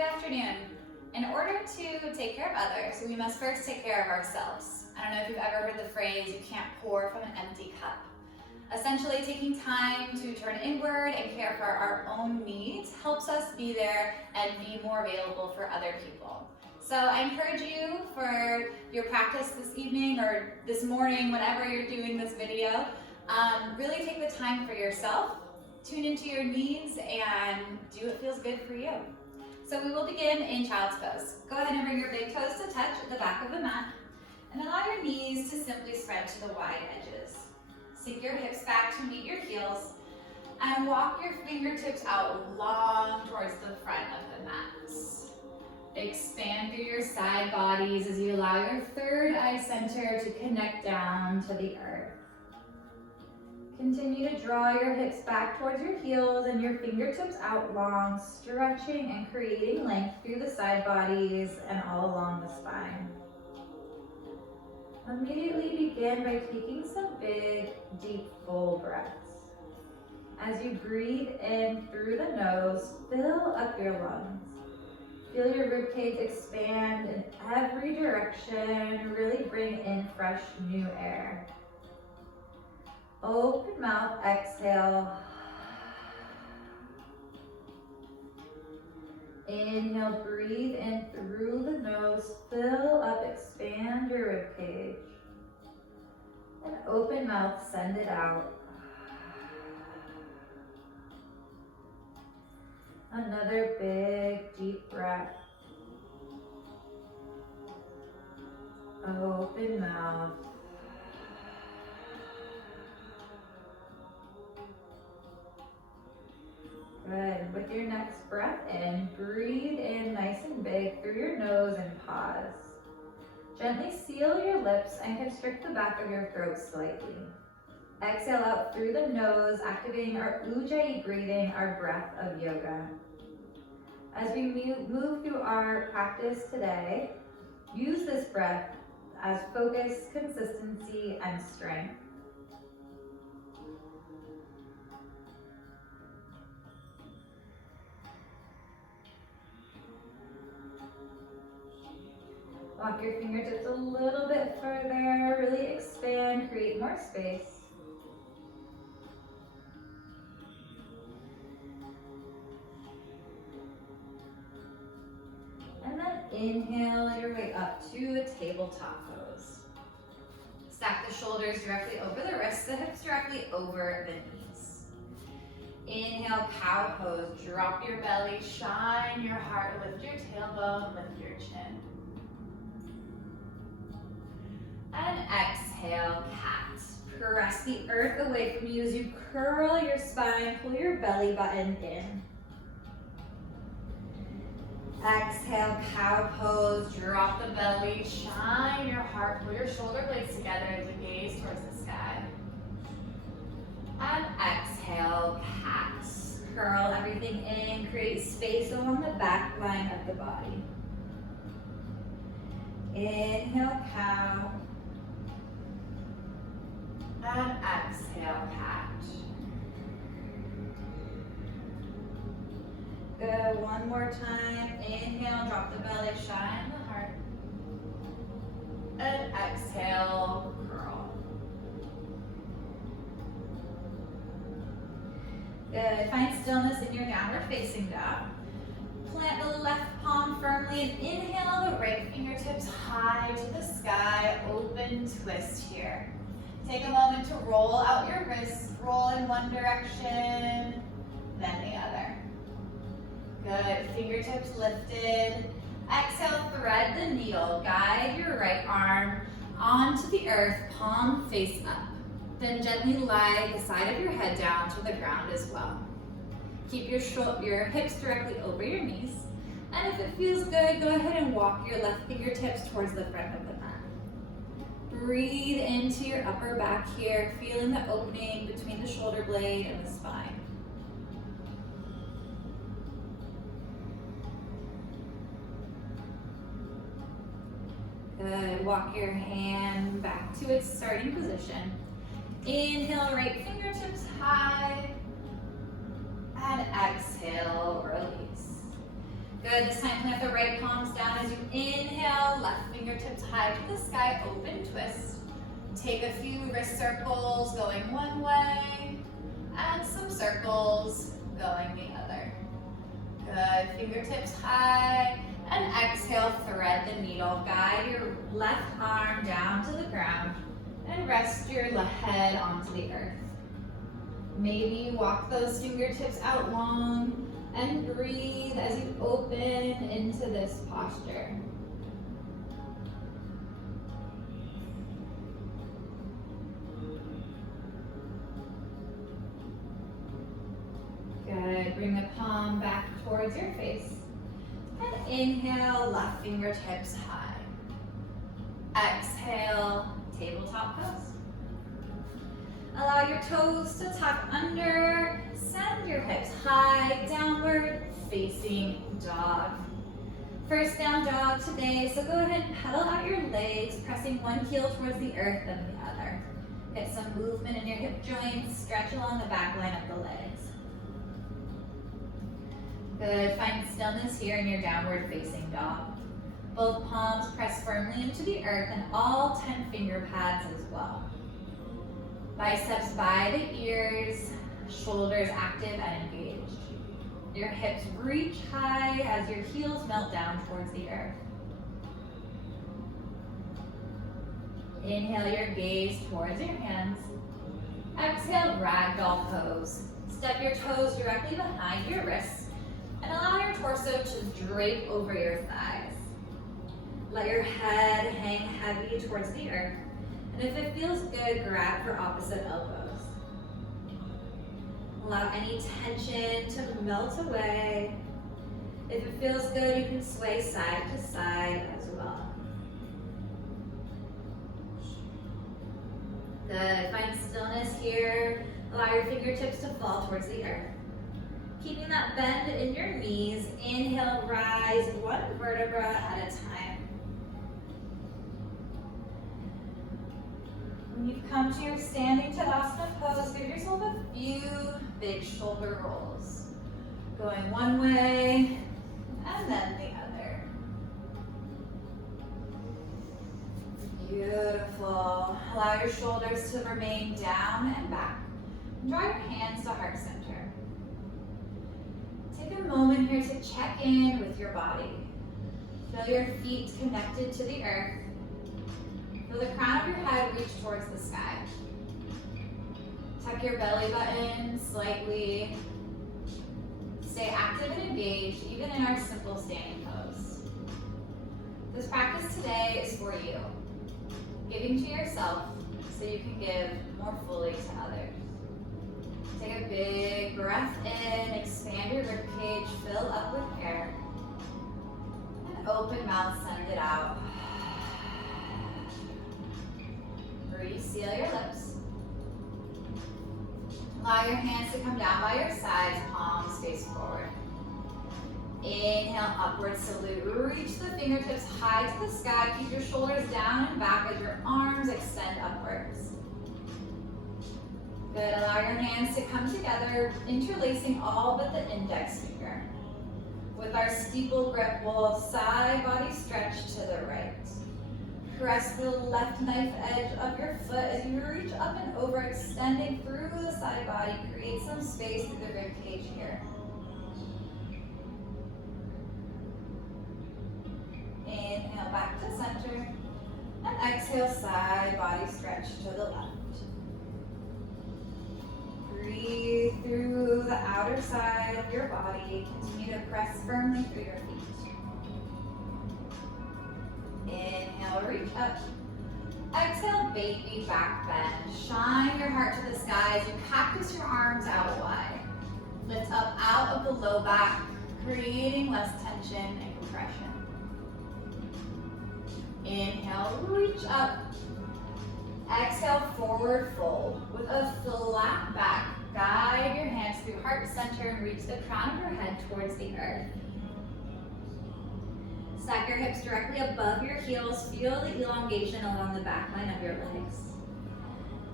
Good afternoon. In order to take care of others, we must first take care of ourselves. I don't know if you've ever heard the phrase, you can't pour from an empty cup. Essentially, taking time to turn inward and care for our own needs helps us be there and be more available for other people. So I encourage you for your practice this evening or this morning, whenever you're doing this video, really take the time for yourself, tune into your needs, and do what feels good for you. So we will begin in child's pose. Go ahead and bring your big toes to touch at the back of the mat, and allow your knees to simply spread to the wide edges. Sink your hips back to meet your heels, and walk your fingertips out long towards the front of the mat. Expand through your side bodies as you allow your third eye center to connect down to the earth. Continue to draw your hips back towards your heels and your fingertips out long, stretching and creating length through the side bodies and all along the spine. Immediately begin by taking some big, deep, full breaths. As you breathe in through the nose, fill up your lungs. Feel your ribcage expand in every direction. Really bring in fresh, new air. Open mouth, exhale. Inhale, breathe in through the nose, fill up, expand your ribcage. And open mouth, send it out. Another big, deep breath. Open mouth. Good. With your next breath in, breathe in nice and big through your nose and pause. Gently seal your lips and constrict the back of your throat slightly. Exhale out through the nose, activating our Ujjayi breathing, our breath of yoga. As we move through our practice today, use this breath as focus, consistency, and strength. Walk your fingertips a little bit further, really expand, create more space. And then inhale your way up to a tabletop pose. Stack the shoulders directly over the wrists, the hips directly over the knees. Inhale, cow pose. Drop your belly, shine your heart, lift your tailbone, lift your chin. And exhale, cat. Press the earth away from you as you curl your spine, pull your belly button in. Exhale, cow pose. Drop the belly, shine your heart, pull your shoulder blades together as you gaze towards the sky. And exhale, cat. Curl everything in, create space along the back line of the body. Inhale, cow. And exhale, cat. Good, one more time. Inhale, drop the belly, shine the heart. And exhale, curl. Good, find stillness in your downward facing dog. Plant the left palm firmly and inhale the right fingertips high to the sky. Open twist here. Take a moment to roll out your wrists. Roll in one direction, then the other. Good, fingertips lifted. Exhale, thread the needle. Guide your right arm onto the earth, palm face up. Then gently lie the side of your head down to the ground as well. Keep your hips directly over your knees. And if it feels good, go ahead and walk your left fingertips towards the front of the mat. Breathe into your upper back here, feeling the opening between the shoulder blade and the spine. Good, walk your hand back to its starting position. Inhale, right fingertips high. And exhale, release. Good, this time plant the right palms down as you inhale, left fingertips high to the sky, open twist. Take a few wrist circles going one way, and some circles going the other. Good, fingertips high, and exhale, thread the needle. Guide your left arm down to the ground, and rest your head onto the earth. Maybe walk those fingertips out long, and breathe as you open into this posture. Good, bring the palm back towards your face. And inhale, left fingertips high. Exhale, tabletop pose. Allow your toes to tuck under, send your hips high, downward facing dog. First down dog today, so go ahead and pedal out your legs, pressing one heel towards the earth and the other. Get some movement in your hip joints, stretch along the back line of the legs. Good, find stillness here in your downward facing dog. Both palms press firmly into the earth and all 10 finger pads as well. Biceps by the ears, shoulders active and engaged. Your hips reach high as your heels melt down towards the earth. Inhale your gaze towards your hands. Exhale, ragdoll pose. Step your toes directly behind your wrists and allow your torso to drape over your thighs. Let your head hang heavy towards the earth. And if it feels good, grab for opposite elbows. Allow any tension to melt away. If it feels good, you can sway side to side as well. Good, find stillness here. Allow your fingertips to fall towards the earth. Keeping that bend in your knees, inhale, rise one vertebra at a time. When you've come to your standing Tadasana pose, give yourself a few big shoulder rolls. Going one way and then the other. Beautiful. Allow your shoulders to remain down and back. And draw your hands to heart center. Take a moment here to check in with your body. Feel your feet connected to the earth. Feel the crown of your head reach towards the sky. Tuck your belly button slightly. Stay active and engaged, even in our simple standing pose. This practice today is for you. Giving to yourself so you can give more fully to others. Take a big breath in, expand your ribcage, fill up with air. And open mouth, send it out. Reseal your lips. Allow your hands to come down by your sides, palms face forward. Inhale, upward salute. Reach the fingertips high to the sky. Keep your shoulders down and back as your arms extend upwards. Good, allow your hands to come together, interlacing all but the index finger. With our steeple grip, we'll side body stretch to the right. Press the left knife edge of your foot as you reach up and over, extending through the side body. Create some space through the rib cage here. Inhale back to center. And exhale, side body stretch to the left. Breathe through the outer side of your body. Continue to press firmly through your feet. Inhale, reach up. Exhale, baby back bend. Shine your heart to the sky as you cactus your arms out wide. Lift up out of the low back, creating less tension and compression. Inhale, reach up. Exhale, forward fold. With a flat back, guide your hands through heart center and reach the crown of your head towards the earth. Stack your hips directly above your heels. Feel the elongation along the back line of your legs.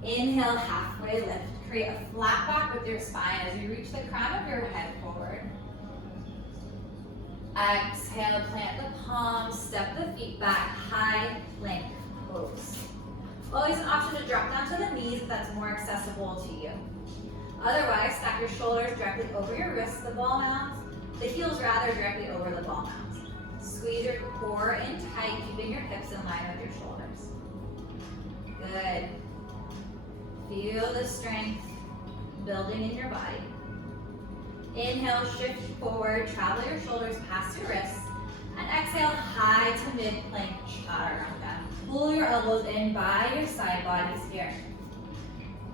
Inhale, halfway lift. Create a flat back with your spine as you reach the crown of your head forward. Exhale, plant the palms, step the feet back, high plank pose. Always an option to drop down to the knees if that's more accessible to you. Otherwise, stack your shoulders directly over your wrists, the ball mounds, the heels rather directly over the ball mounds. Squeeze your core in tight, keeping your hips in line with your shoulders. Good. Feel the strength building in your body. Inhale, shift forward, travel your shoulders past your wrists, and exhale, high to mid plank chaturanga. Pull your elbows in by your side bodies here.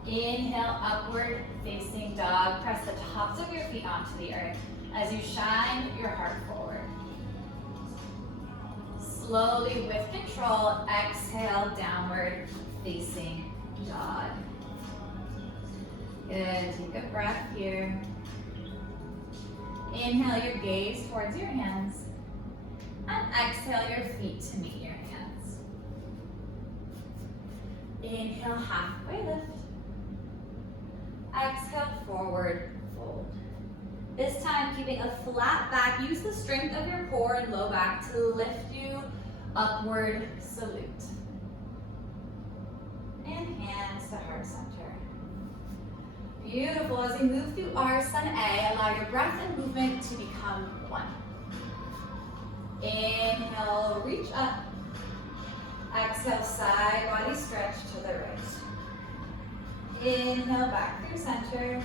Inhale, upward facing dog. Press the tops of your feet onto the earth as you shine your heart forward. Slowly, with control, exhale, downward facing dog. Good, take a breath here. Inhale your gaze towards your hands, and exhale your feet to meet your hands. Inhale, halfway lift. Exhale, forward fold. This time, keeping a flat back, use the strength of your core and low back to lift you, upward salute. And hands to heart center. Beautiful. As we move through our Sun A, allow your breath and movement to become one. Inhale, reach up. Exhale, side body stretch to the right. Inhale, back through center.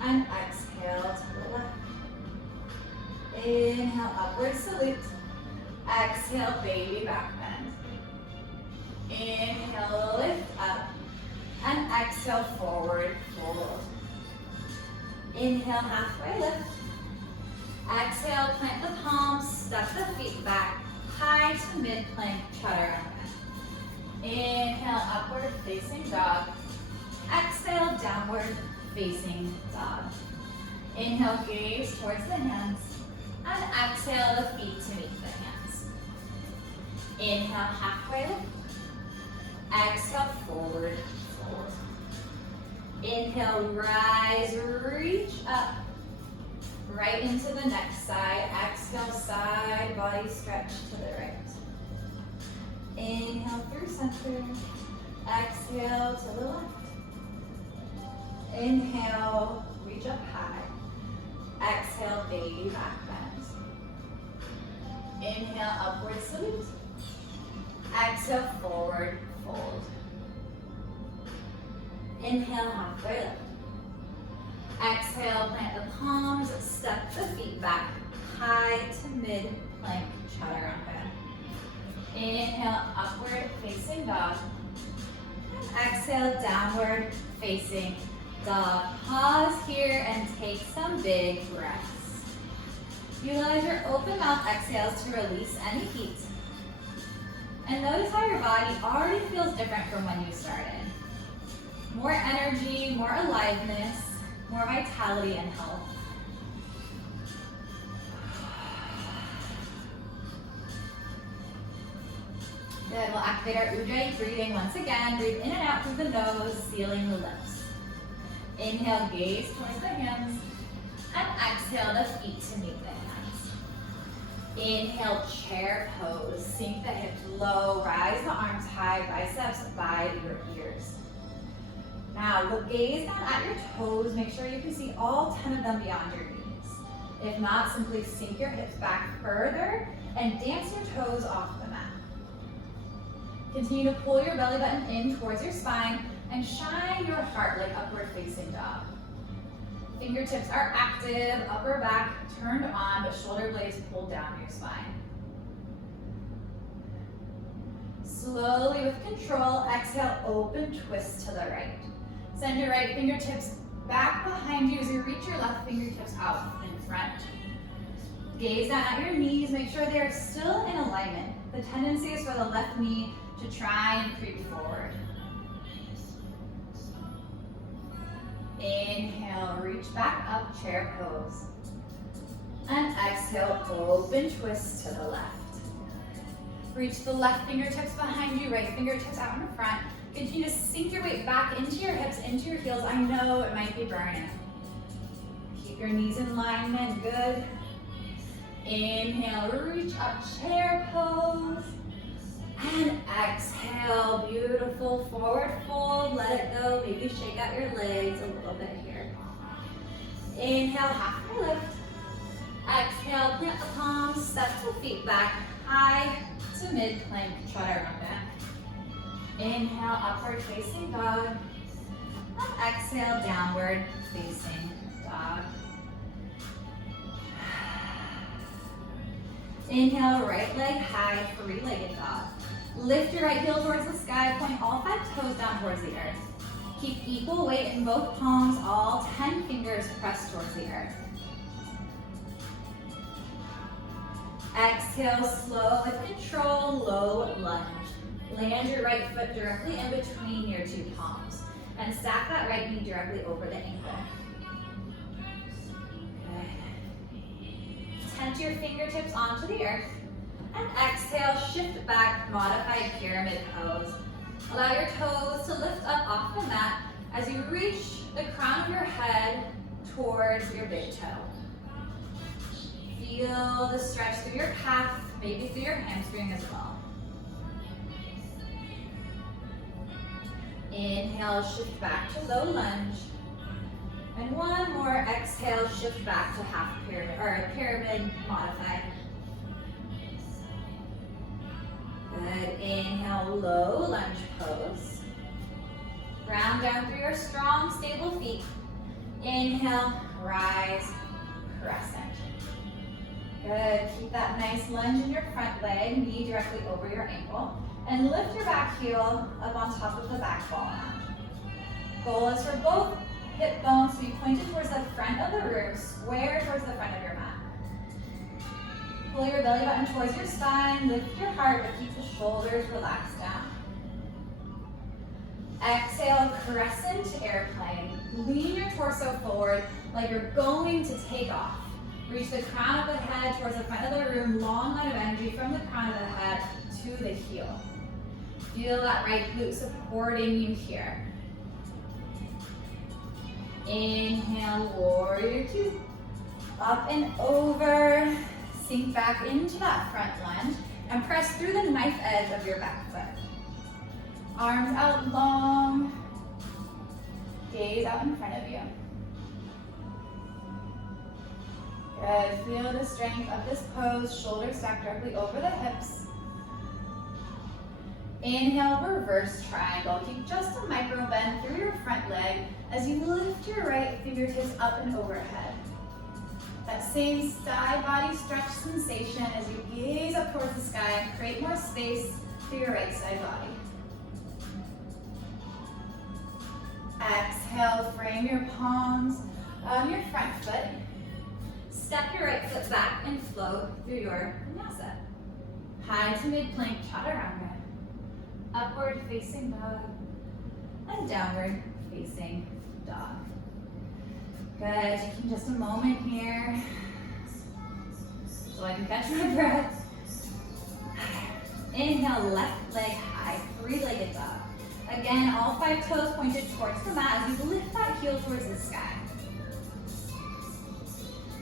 And exhale to the left. Inhale, upward salute. Exhale, baby back bend. Inhale, lift up. And exhale, forward fold. Inhale, halfway lift. Exhale, plant the palms, step the feet back, high to mid plank chaturanga. Inhale, upward facing dog. Exhale, downward facing dog. Inhale, gaze towards the hands. And exhale, the feet to meet the hands. Inhale, halfway lift. Exhale, forward fold. Inhale, rise, reach up. Right into the next side. Exhale, side body stretch to the right. Inhale through center. Exhale to the left. Inhale, reach up high. Exhale, baby back bend. Inhale, upward salute. Exhale, forward fold. Inhale, halfway lift. Exhale, plant the palms, step the feet back, high to mid plank chaturanga. Inhale, upward facing dog. Exhale, downward facing dog. Pause here and take some big breaths. Utilize your open mouth exhales to release any heat. And notice how your body already feels different from when you started. More energy, more aliveness, more vitality and health. Good, we'll activate our Ujjayi breathing once again. Breathe in and out through the nose, sealing the lips. Inhale, gaze towards the hands. And exhale, the feet to meet the hands. Inhale, chair pose. Sink the hips low, rise the arms high, biceps by your ears. Now, look, gaze down at your toes. Make sure you can see all 10 of them beyond your knees. If not, simply sink your hips back further and dance your toes off the mat. Continue to pull your belly button in towards your spine and shine your heart like upward facing dog. Fingertips are active, upper back turned on, but shoulder blades pulled down your spine. Slowly with control, exhale, open twist to the right. Send your right fingertips back behind you as you reach your left fingertips out in front. Gaze down at your knees, make sure they're still in alignment. The tendency is for the left knee to try and creep forward. Inhale, reach back up, chair pose. And exhale, open twist to the left. Reach the left fingertips behind you, right fingertips out in front. Continue to sink your weight back into your hips, into your heels. I know it might be burning. Keep your knees in alignment, good. Inhale, reach up, chair pose. And exhale, beautiful, forward fold, let it go. Maybe shake out your legs a little bit here. Inhale, half lift. Exhale, plant the palms, step the feet back, high to mid plank, chaturanga. Inhale, upward facing dog. And exhale, downward facing dog. Inhale, right leg high, three-legged dog. Lift your right heel towards the sky, point all 5 toes down towards the earth. Keep equal weight in both palms, all 10 fingers pressed towards the earth. Exhale, slow with control, low lunge. Land your right foot directly in between your 2 palms. And stack that right knee directly over the ankle. Good. Tent your fingertips onto the earth. And exhale, shift back, modified pyramid pose. Allow your toes to lift up off the mat as you reach the crown of your head towards your big toe. Feel the stretch through your calf, maybe through your hamstring as well. Inhale, shift back to low lunge. And one more, exhale, shift back to half pyramid, or pyramid modified. Good, inhale, low lunge pose. Ground down through your strong, stable feet. Inhale, rise, crescent. Good, keep that nice lunge in your front leg, knee directly over your ankle. And lift your back heel up on top of the back ball now. Goal is for both hip bones to be pointed towards the front of the room, square towards the front of your mat. Pull your belly button towards your spine, lift your heart, but keep the shoulders relaxed down. Exhale, crescent airplane. Lean your torso forward like you're going to take off. Reach the crown of the head towards the front of the room, long line of energy from the crown of the head to the heel. Feel that right glute supporting you here. Inhale, warrior 2. Up and over. Sink back into that front lunge and press through the knife edge of your back foot. Arms out long. Gaze out in front of you. Good. Feel the strength of this pose. Shoulders stacked directly over the hips. Inhale, reverse triangle. Keep just a micro bend through your front leg as you lift your right fingertips up and overhead. That same side body stretch sensation as you gaze up towards the sky and create more space for your right side body. Exhale, frame your palms on your front foot. Step your right foot back and float through your vinyasa. High to mid plank, chaturanga. Upward facing dog. And downward facing dog. Good, taking just a moment here so I can catch my breath. Inhale, left leg high, three-legged dog. Again, all 5 toes pointed towards the mat as you lift that heel towards the sky.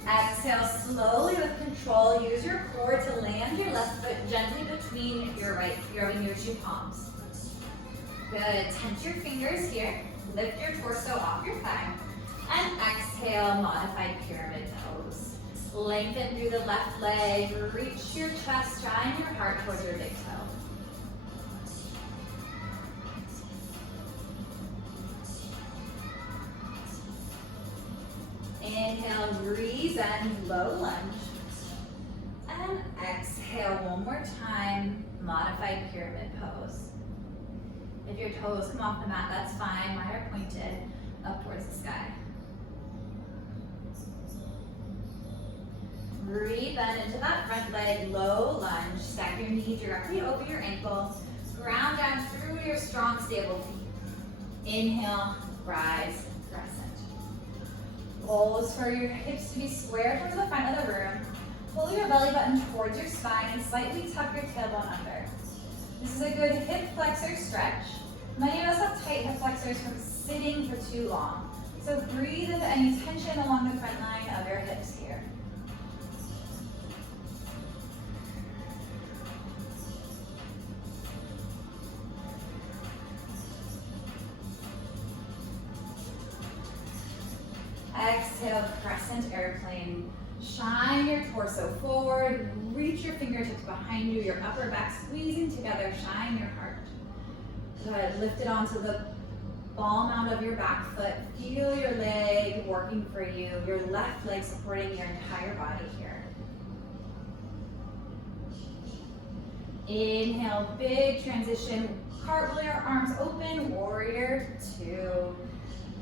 Exhale, slowly with control, use your core to land your left foot gently between your 2 palms. Good, tense your fingers here, lift your torso off your thigh. And exhale, modified pyramid pose. Lengthen through the left leg, reach your chest, drawing your heart towards your big toe. Inhale, breathe in, low lunge. And exhale, one more time, modified pyramid pose. If your toes come off the mat, that's fine. Mine are pointed up towards the sky. Breathe in into that front leg, low lunge. Stack your knee directly over your ankle. Ground down through your strong, stable feet. Inhale, rise, crescent. Goal is for your hips to be square towards the front of the room. Pull your belly button towards your spine and slightly tuck your tailbone under. This is a good hip flexor stretch. Many of us have tight hip flexors from sitting for too long. So breathe into any tension along the front line of your hips here. exhale, crescent airplane. Shine your torso forward, reach your fingertips behind you, your upper back squeezing together, shine your heart. Good, lift it onto the ball mount of your back foot. Feel your leg working for you, your left leg supporting your entire body here. Inhale, big transition, cartwheel your arms open, warrior two.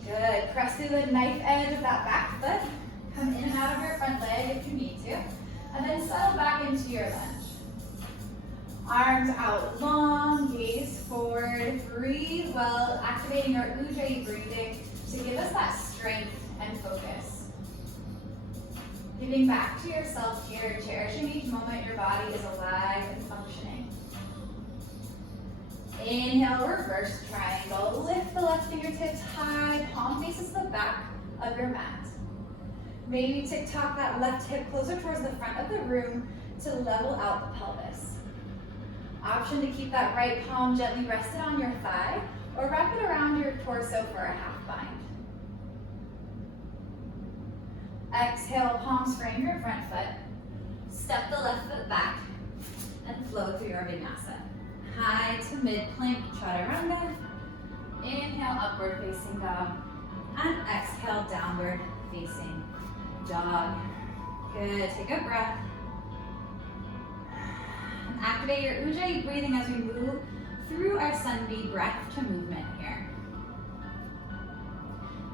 Good, press through the knife edge of that back foot. Come in and out of your front leg if you need to. And then settle back into your lunge. Arms out long, gaze forward. Breathe well, activating our Ujjayi breathing to give us that strength and focus. Giving back to yourself here, cherishing each moment your body is alive and functioning. Inhale, reverse triangle. Lift the left fingertips high, palm faces the back of your mat. Maybe tick-tock that left hip closer towards the front of the room to level out the pelvis. Option to keep that right palm gently rested on your thigh or wrap it around your torso for a half bind. Exhale, palms frame your front foot. Step the left foot back and flow through your vinyasa. High to mid plank chaturanga. Inhale, upward facing dog. And exhale, downward facing dog. Good, take a breath. And activate your Ujjayi breathing as we move through our Sunbeam breath to movement here.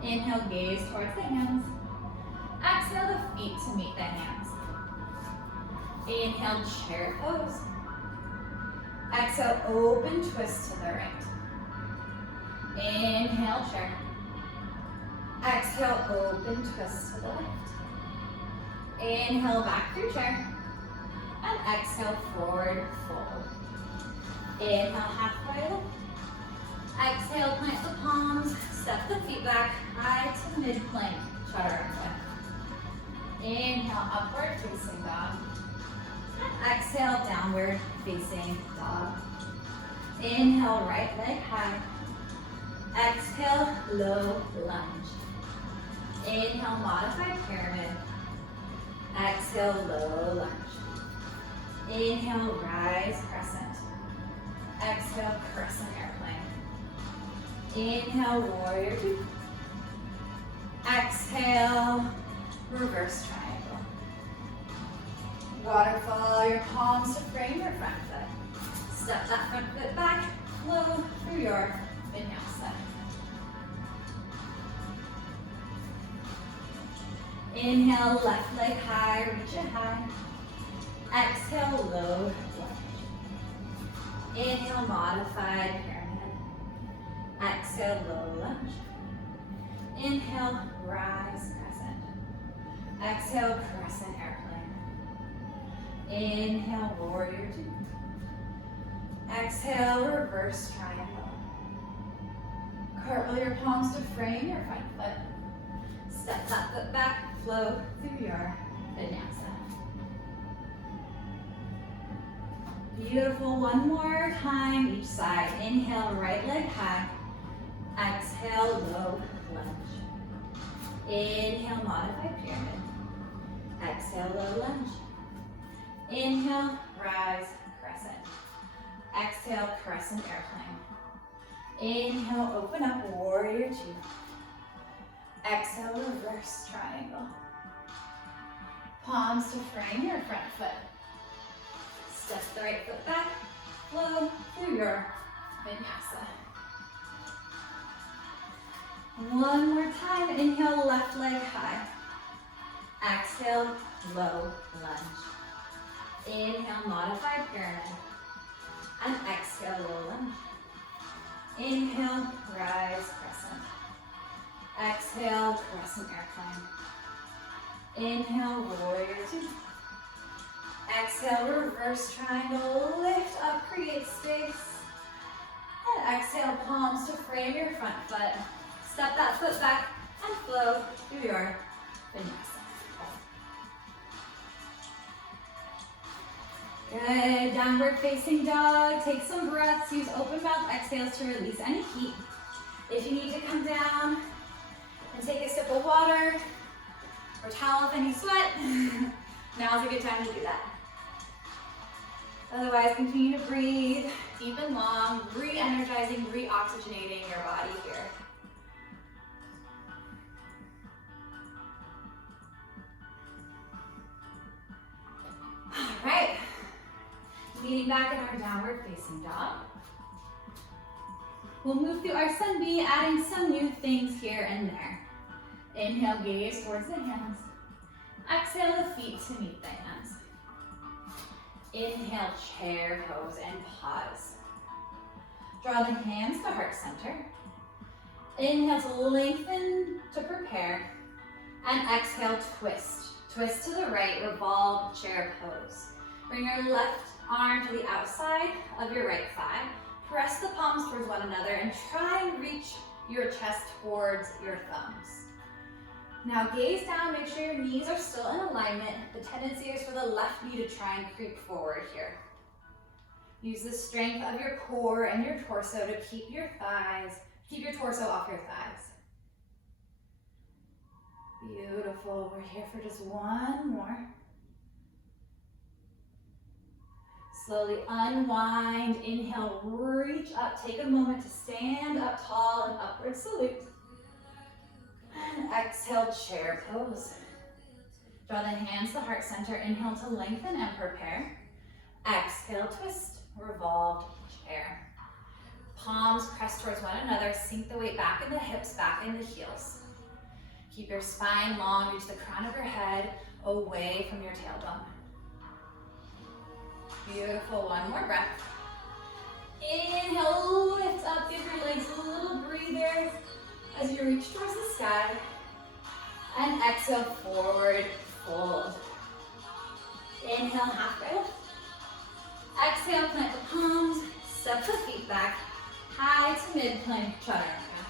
Inhale, gaze towards the hands. Exhale the feet to meet the hands. Inhale, chair pose. Exhale, open twist to the right. Inhale, chair. Exhale, open twist to the left. Inhale, back through chair. And exhale, forward fold. Inhale, halfway lift. Exhale, plant the palms, step the feet back, high to mid plank, chaturanga. Inhale, upward facing dog. And exhale, downward facing dog. Inhale, right leg high. Exhale, low lunge. Inhale, modified pyramid. Exhale, low lunge. Inhale, rise crescent. Exhale, crescent airplane. Inhale, warrior two. Exhale, reverse triangle. Waterfall, your palms to frame your front foot. Step that front foot back, flow through your vinyasa. Inhale, left leg high, reach it high. Exhale, low lunge. Inhale, modified pyramid. Exhale, low lunge. Inhale, rise crescent. Exhale, crescent airplane. Inhale, warrior two. Exhale, reverse triangle. Cartwheel your palms to frame your front foot. Step that foot back, flow through your vinyasa. Beautiful, one more time each side. Inhale, right leg high. Exhale, low lunge. Inhale, modified pyramid. Exhale, low lunge. Inhale, rise, crescent. Exhale, crescent airplane. Inhale, open up, warrior two. Exhale, reverse triangle. Palms to frame your front foot. Step the right foot back, flow through your vinyasa. One more time, inhale, left leg high. Exhale, low lunge. Inhale, modified pyramid. And exhale, low lunge. Inhale, rise crescent. Exhale, crescent airplane. Inhale, warrior two. Exhale, reverse triangle, lift up, create space. And exhale, palms to frame your front foot. Step that foot back and flow through your vinyasa. Good, downward facing dog. Take some breaths, use open mouth exhales to release any heat. If you need to come down and take a sip of water, or towel if any sweat. Now's a good time to do that. Otherwise, continue to breathe deep and long, re-energizing, re-oxygenating your body here. All right, leaning back in our downward facing dog. We'll move through our sun B, adding some new things here and there. Inhale, gaze towards the hands. Exhale, the feet to meet the hands. Inhale, chair pose and pause. Draw the hands to heart center. Inhale to lengthen to prepare. And exhale, twist. Twist to the right, revolve, chair pose. Bring your left arm to the outside of your right thigh. Press the palms towards one another and try and reach your chest towards your thumbs. Now gaze down, make sure your knees are still in alignment. The tendency is for the left knee to try and creep forward here. Use the strength of your core and your torso to keep your torso off your thighs. Beautiful, we're here for just one more. Slowly unwind, inhale, reach up, take a moment to stand up tall and upward salute. And exhale, chair pose. Draw the hands to heart center, inhale to lengthen and prepare. Exhale, twist, revolved chair. Palms press towards one another, sink the weight back in the hips, back in the heels. Keep your spine long, reach the crown of your head away from your tailbone. Beautiful, one more breath. Inhale, lift up, give your legs a little breather as you reach towards the sky. And exhale, forward fold. Inhale, halfway lift. Exhale, plant the palms, step the feet back, high to mid plank chaturanga.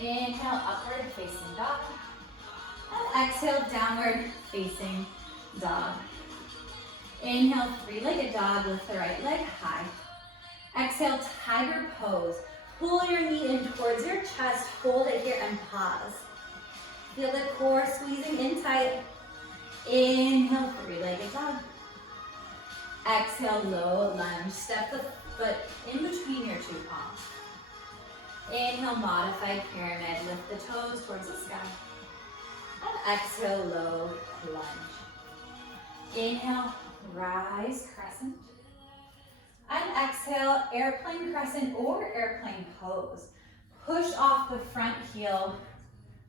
Inhale, upward facing dog. And exhale, downward facing dog. Inhale, three-legged dog, lift the right leg high. Exhale, tiger pose. Pull your knee in towards your chest, hold it here and pause. Feel the core squeezing in tight. Inhale, three-legged dog. Exhale, low lunge. Step the foot in between your two palms. Inhale, modified pyramid. Lift the toes towards the sky. And exhale, low lunge. Inhale, rise crescent. And exhale, airplane crescent or airplane pose. Push off the front heel.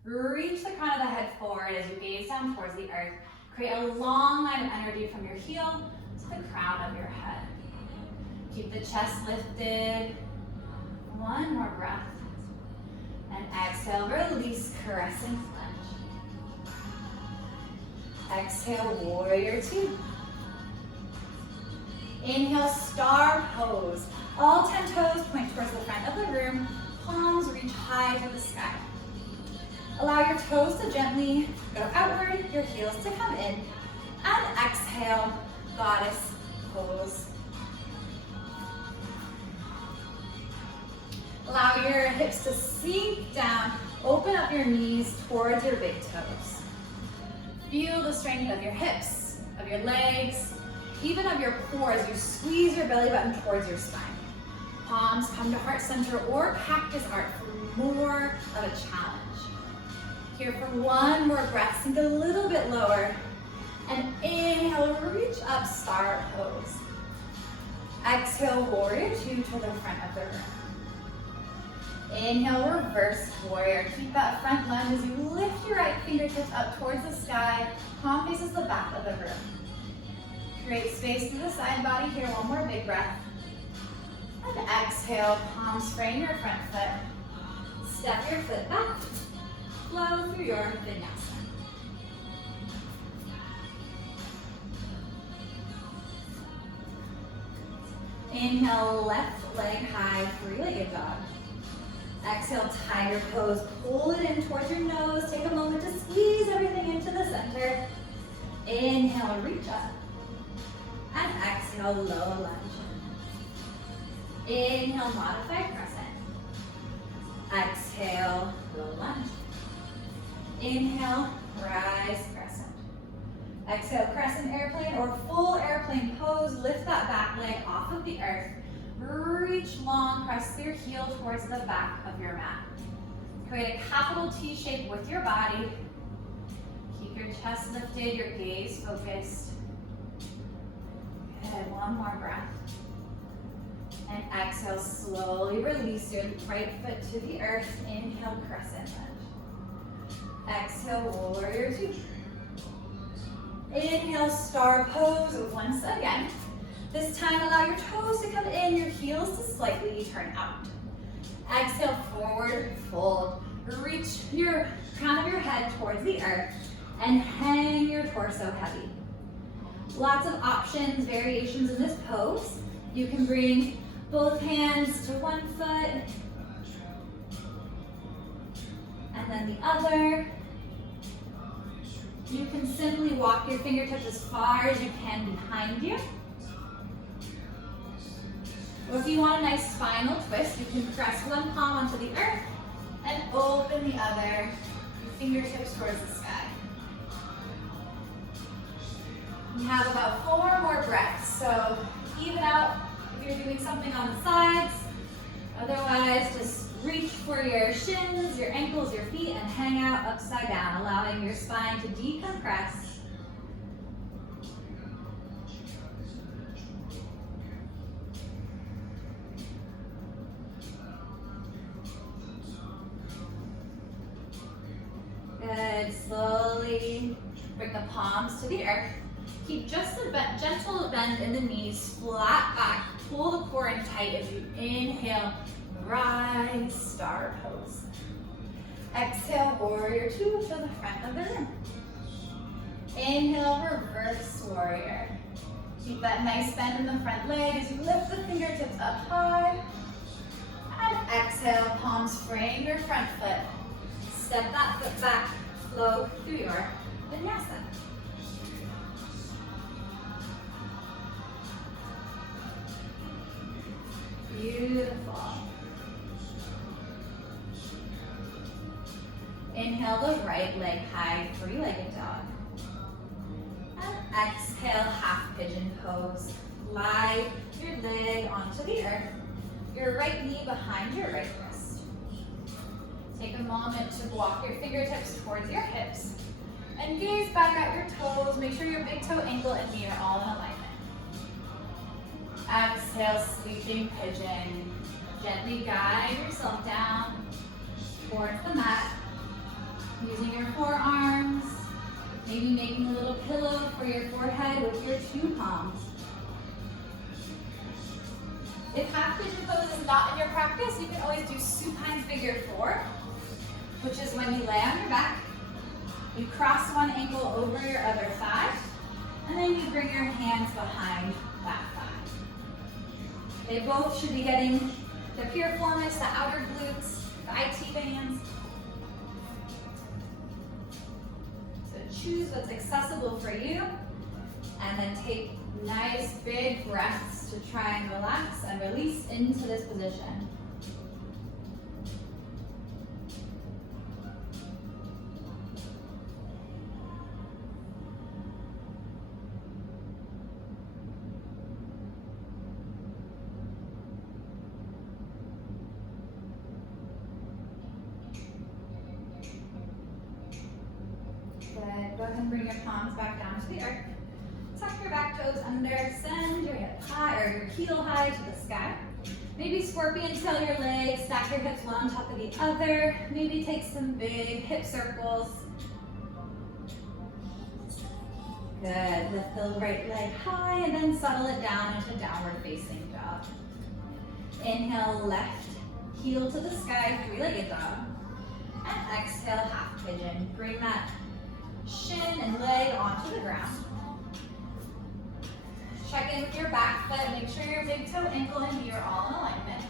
Reach the crown of the head forward as you gaze down towards the earth. Create a long line of energy from your heel to the crown of your head. Keep the chest lifted. One more breath. And exhale, release, crescent lunge. Exhale, warrior two. Inhale, star pose. All 10 toes point towards the front of the room. Palms reach high to the sky. Allow your toes to gently go outward, your heels to come in. And exhale, goddess pose. Allow your hips to sink down. Open up your knees towards your big toes. Feel the strength of your hips, of your legs, even of your core as you squeeze your belly button towards your spine. Palms come to heart center or cactus art for more of a challenge. Here for one more breath, sink a little bit lower. And inhale, reach up, star pose. Exhale, warrior two to the front of the room. Inhale, reverse warrior. Keep that front lunge as you lift your right fingertips up towards the sky. Palm faces the back of the room. Create space through the side body here. One more big breath. And exhale, palms frame your front foot. Step your foot back. Flow through your vinyasa. Inhale, left leg high, three-legged dog. Exhale, tiger pose. Pull it in towards your nose. Take a moment to squeeze everything into the center. Inhale, reach up. And exhale, low lunge. Inhale, modified crescent. Exhale, low lunge. Inhale, rise crescent. Exhale, crescent airplane or full airplane pose. Lift that back leg off of the earth. Reach long, press your heel towards the back of your mat. Create a capital T shape with your body. Keep your chest lifted, your gaze focused. Good, one more breath. And exhale, slowly release your right foot to the earth. Inhale, crescent lunge. Exhale, warrior two. Inhale, star pose once again. This time, allow your toes to come in, your heels to slightly turn out. Exhale, forward fold. Reach your crown of your head towards the earth and hang your torso heavy. Lots of options, variations in this pose. You can bring both hands to one foot and then the other. You can simply walk your fingertips as far as you can behind you. Or if you want a nice spinal twist, you can press one palm onto the earth and open the other, fingertips towards the sky. You have about 4 more breaths, so even out if you're doing something on the sides. Otherwise, just reach for your shins, your ankles, your feet, and hang out upside down, allowing your spine to decompress. Good, slowly bring the palms to the earth. Keep just a gentle bend in the knees, flat back. Pull the core in tight as you inhale, rise, star pose. Exhale, warrior two to the front of the room. Inhale, reverse warrior. Keep that nice bend in the front leg as you lift the fingertips up high. And exhale, palms frame your front foot. Step that foot back, flow through your vinyasa. Beautiful. Inhale the right leg high, three-legged dog. And exhale, half pigeon pose. Slide your leg onto the earth. Your right knee behind your right wrist. Take a moment to walk your fingertips towards your hips. And gaze back at your toes. Make sure your big toe, ankle, and knee are all in alignment. Exhale, sleeping pigeon. Gently guide yourself down towards the mat. Using your forearms, maybe making a little pillow for your forehead with your 2 palms. If half pigeon pose is not in your practice, you can always do supine figure 4, which is when you lay on your back, you cross one ankle over your other thigh, and then you bring your hands behind that thigh. They both should be getting the piriformis, the outer glutes, the IT bands. So choose what's accessible for you, and then take nice big breaths to try and relax and release into this position. Go ahead and bring your palms back down to the earth. Tuck your back toes under, send your hip high or your heel high to the sky. Maybe scorpion tail your legs, stack your hips one on top of the other. Maybe take some big hip circles. Good, lift the right leg high and then settle it down into downward facing dog. Inhale, left heel to the sky, 3-legged dog. And exhale, half pigeon. Bring that shin and leg onto the ground. Check in with your back foot. Make sure your big toe, ankle, and knee are all in alignment.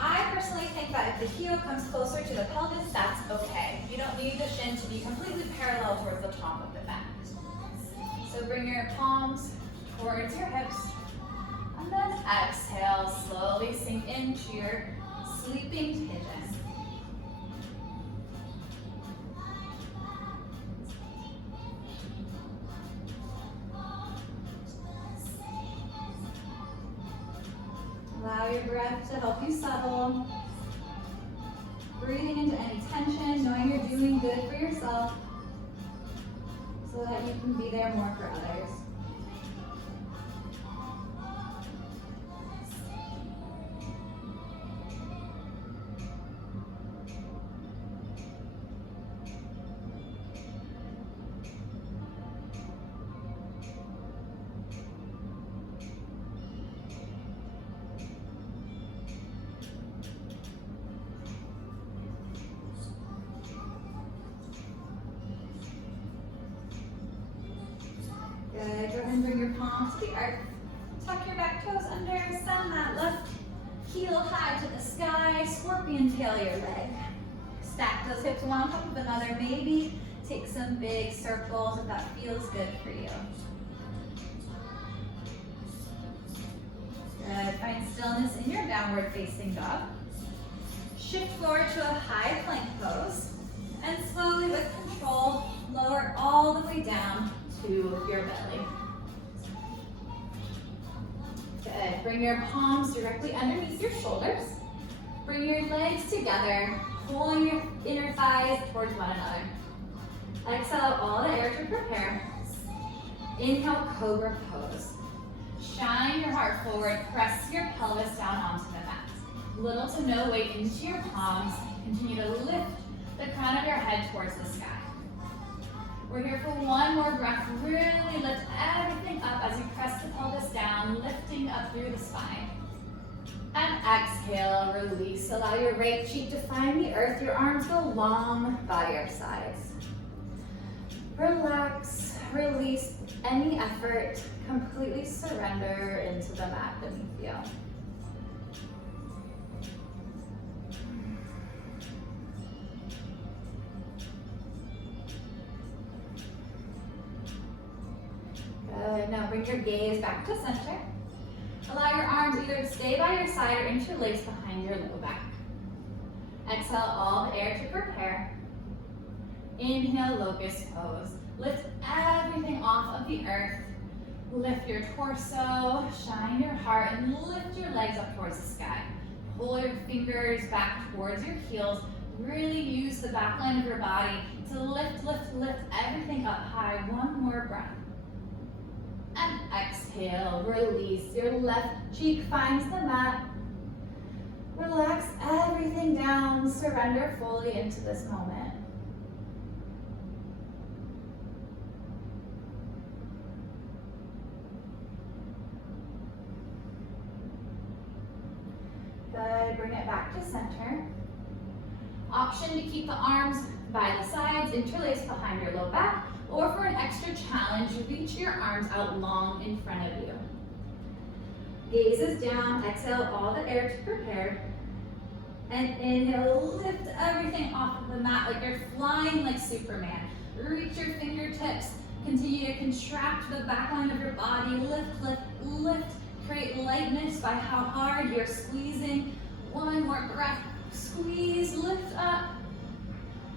I personally think that if the heel comes closer to the pelvis, that's okay. You don't need the shin to be completely parallel towards the top of the mat. So bring your palms towards your hips. And then exhale, slowly sink into your sleeping pigeon. Allow your breath to help you settle. Breathing into any tension, knowing you're doing good for yourself so that you can be there more for others. Good. Go ahead and bring your palms to the earth. Tuck your back toes under. Send that left heel high to the sky. Scorpion tail your leg. Stack those hips one on top of another. Maybe take some big circles if that feels good for you. Good. Find stillness in your downward facing dog. Shift forward to a high plank pose. And slowly with control, lower all the way down to your belly. Good. Bring your palms directly underneath your shoulders. Bring your legs together, pulling your inner thighs towards one another. Exhale all the air to prepare. Inhale, cobra pose. Shine your heart forward, press your pelvis down onto the mat. Little to no weight into your palms. Continue to lift the crown of your head towards the sky. We're here for one more breath. Really lift everything up as you press the pelvis down, lifting up through the spine. And exhale, release. Allow your right cheek to find the earth. Your arms go long by your sides. Relax, release any effort. Completely surrender into the mat beneath you. Good. Now bring your gaze back to center. Allow your arms either to stay by your side or interlace behind your low back. Exhale all the air to prepare. Inhale, locust pose. Lift everything off of the earth. Lift your torso, shine your heart, and lift your legs up towards the sky. Pull your fingers back towards your heels. Really use the back line of your body to lift, lift, lift everything up high. One more breath. And exhale, release. Your left cheek finds the mat. Relax everything down. Surrender fully into this moment. Good. Bring it back to center. Option to keep the arms by the sides, interlace behind your low back, or for an extra challenge, reach your arms out long in front of you. Gaze is down, exhale all the air to prepare. And inhale, lift everything off of the mat like you're flying like Superman. Reach your fingertips, continue to contract the back line of your body. Lift, lift, lift. Create lightness by how hard you're squeezing. One more breath, squeeze, lift up.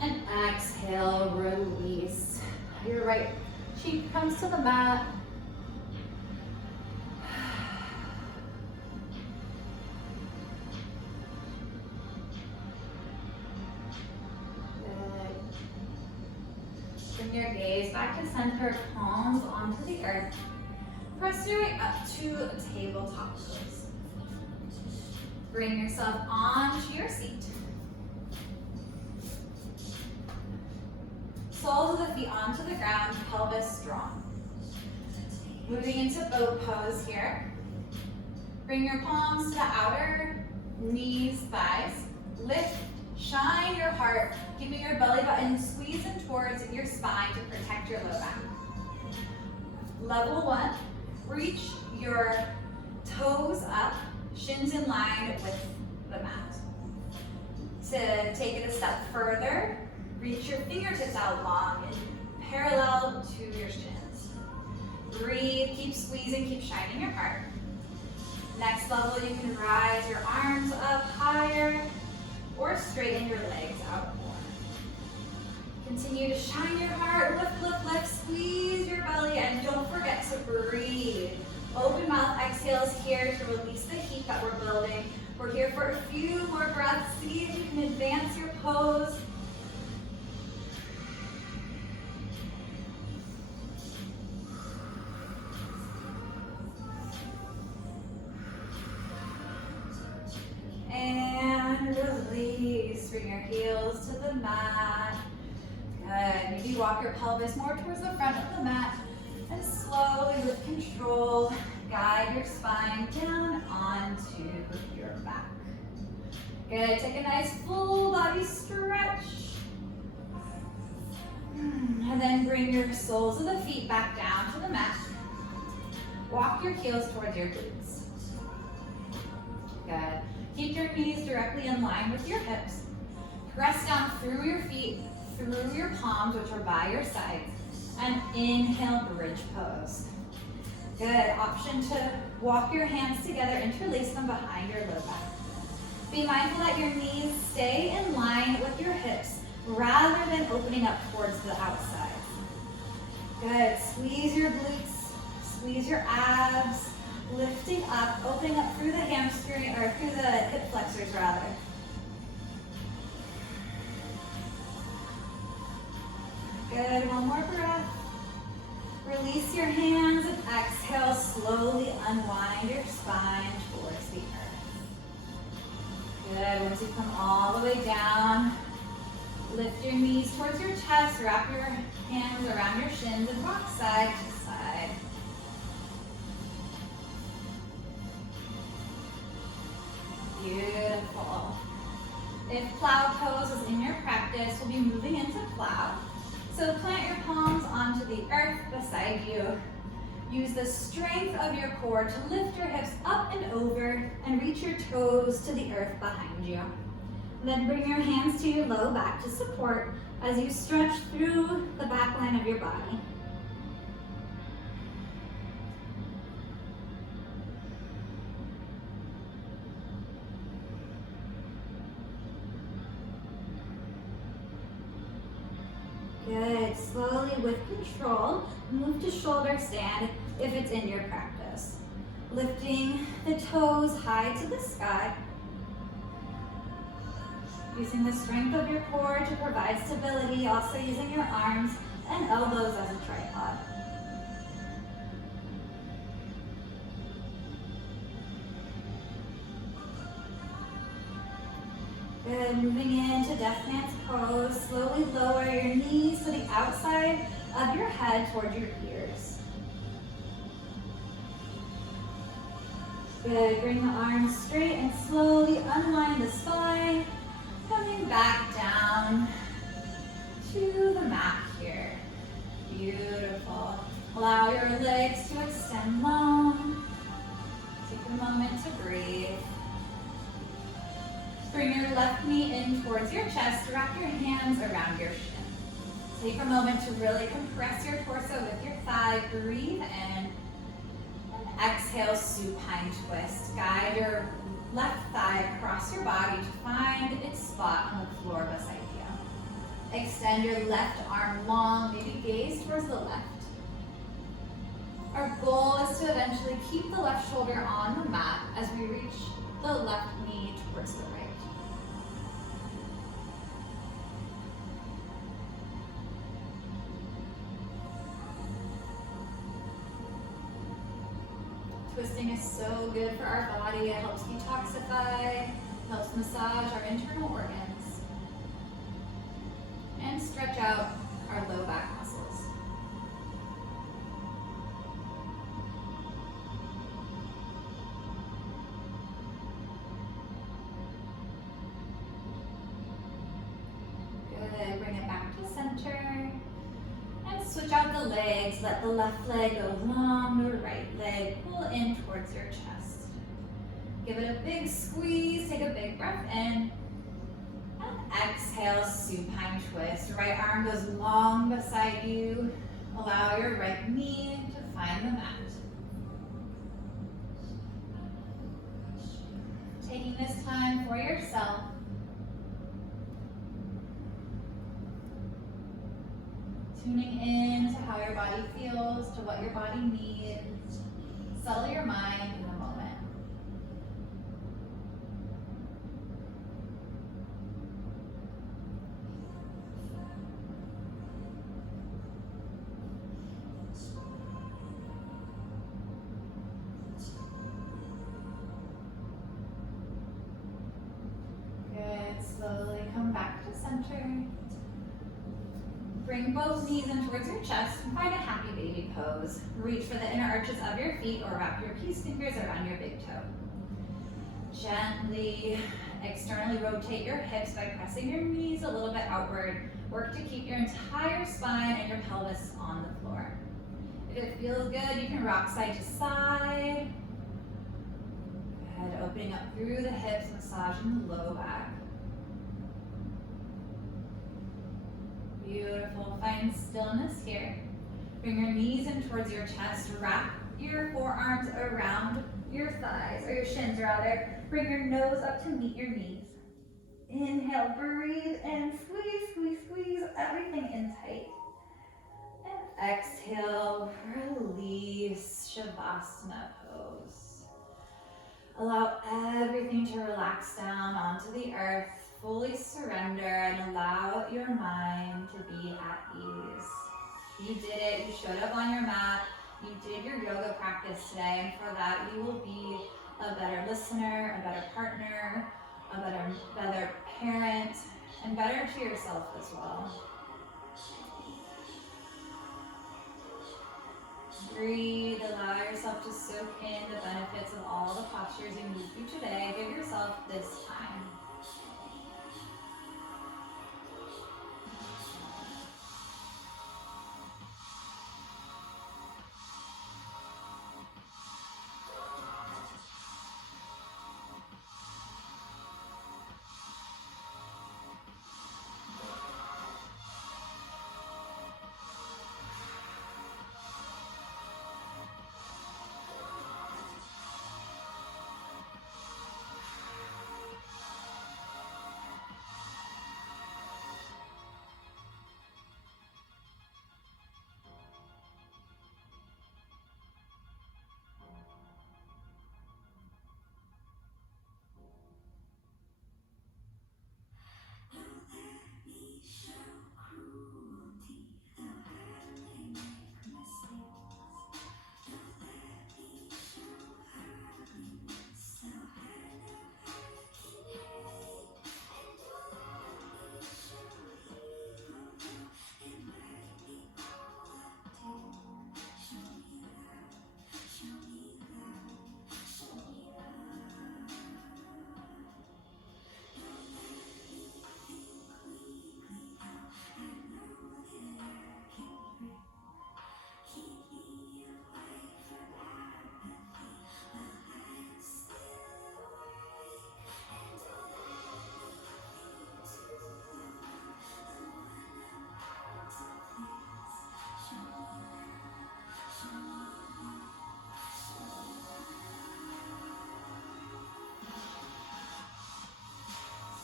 And exhale, release. Your right cheek comes to the mat. Good. Bring your gaze back to center, palms onto the earth. Press your way up to a tabletop pose. Bring yourself onto your seat. Soles of the feet onto the ground, pelvis strong. Moving into boat pose here. Bring your palms to the outer knees, thighs. Lift, shine your heart, keeping your belly button squeezed in towards your spine to protect your low back. Level one, reach your toes up, shins in line with the mat. To take it a step further, reach your fingertips out long and parallel to your shins. Breathe, keep squeezing, keep shining your heart. Next level, you can rise your arms up higher or straighten your legs out more. Continue to shine your heart, lift, lift, lift, squeeze your belly, and don't forget to breathe. Open mouth exhales here to release the heat that we're building. We're here for a few more breaths. See if you can advance your pose. And release. Bring your heels to the mat. Good. Maybe walk your pelvis more towards the front of the mat. And slowly, with control, guide your spine down onto your back. Good. Take a nice full body stretch. And then bring your soles of the feet back down to the mat. Walk your heels towards your glutes. Good. Keep your knees directly in line with your hips. Press down through your feet, through your palms, which are by your sides. And inhale, bridge pose. Good. Option to walk your hands together, interlace them behind your low back. Be mindful that your knees stay in line with your hips rather than opening up towards the outside. Good. Squeeze your glutes, squeeze your abs, lifting up, opening up through the hamstring, or through the hip flexors rather. Good, one more breath. Release your hands and exhale, slowly unwind your spine towards the earth. Good, once you come all the way down, lift your knees towards your chest, wrap your hands around your shins and rock side to side. Beautiful. If plow pose is in your practice, we'll be moving into plow. So plant your palms onto the earth beside you. Use the strength of your core to lift your hips up and over and reach your toes to the earth behind you. Then bring your hands to your low back to support as you stretch through the back line of your body. Good. Slowly, with control, move to shoulder stand if it's in your practice. Lifting the toes high to the sky. Using the strength of your core to provide stability, also using your arms and elbows as a tripod. Good, moving into death dance pose. Slowly lower your knees to the outside of your head toward your ears. Good, bring the arms straight and slowly unwind the spine. Coming back down to the mat here. Beautiful. Allow your legs to extend long. Take a moment to breathe. Bring your left knee in towards your chest. Wrap your hands around your shin. Take a moment to really compress your torso with your thigh. Breathe in. And exhale, supine twist. Guide your left thigh across your body to find its spot on the floor beside you. Extend your left arm long, maybe gaze towards the left. Our goal is to eventually keep the left shoulder on the mat as we reach the left knee towards the right. Twisting is so good for our body. It helps detoxify, helps massage our internal organs, and stretch out our low back muscles. Good. Bring it back to center. And switch out the legs. Let the left leg go long, the right leg pull in towards your chest. Give it a big squeeze, take a big breath in. And exhale, supine twist. Right arm goes long beside you. Allow your right knee to find the mat. Taking this time for yourself. Tuning in to how your body feels, to what your body needs. Settle your mind in the moment. bring both knees in towards your chest and find a happy baby pose. Reach for the inner arches of your feet or wrap your peace fingers around your big toe. Gently externally rotate your hips by pressing your knees a little bit outward. Work to keep your entire spine and your pelvis on the floor. If it feels good, you can rock side to side. Head opening up through the hips, massaging the low back. Beautiful. Find stillness here. Bring your knees in towards your chest. Wrap your forearms around your thighs, or your shins rather. Bring your nose up to meet your knees. Inhale, breathe in, squeeze, squeeze, squeeze, everything in tight. And exhale, release, Shavasana pose. Allow everything to relax down onto the earth. Fully surrender and allow your mind to be at ease. You did it, you showed up on your mat, you did your yoga practice today, and for that you will be a better listener, a better partner, a better parent, and better to yourself as well. Breathe, allow yourself to soak in the benefits of all the postures you moved through today. Give yourself this time.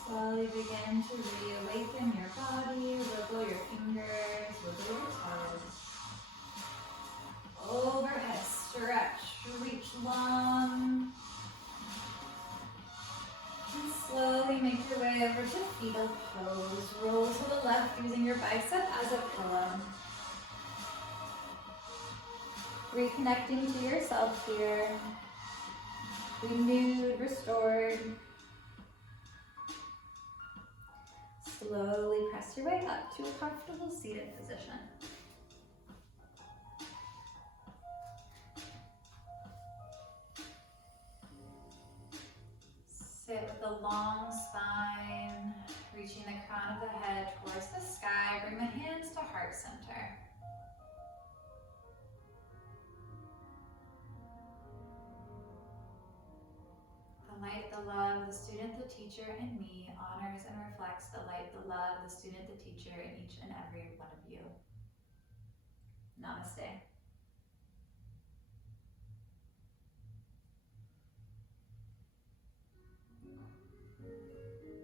Slowly begin to reawaken your body, wiggle your fingers, wiggle your toes. Overhead stretch, reach long. And slowly make your way over to fetal pose. Roll to the left using your bicep as a pillow. Reconnecting to yourself here. Renewed, restored. Slowly press your way up to a comfortable seated position. Sit with a long spine, reaching the crown of the head towards the sky. Bring the hands to heart center. The light, the love, the student, the teacher, and me honors and reflects the light, the love, the student, the teacher, in each and every one of you. Namaste.